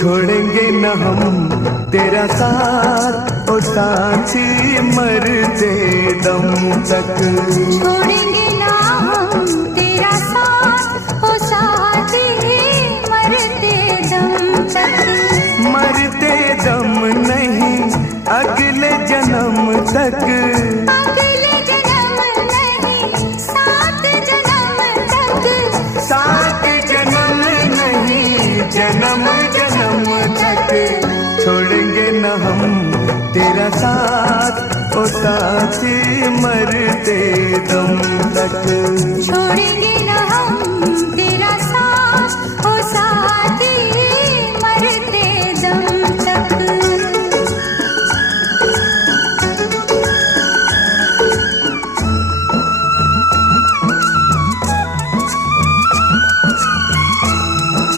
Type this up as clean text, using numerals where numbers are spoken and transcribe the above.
छोड़ेंगे न हम तेरा साथ, ओ साथी मरते दम तक। छोड़ेंगे ना हम तेरा साथ, ओ साथी मरते दम तक। मरते दम नहीं अगले जन्म तक, अगले जन्म नहीं सात जन्म तक। सात जन्म नहीं जन्म जन्म तक। छोड़ेंगे न हम तेरा साथ, ओ साथी मरते दम तक। छोड़ेंगे ना हम तेरा साथ,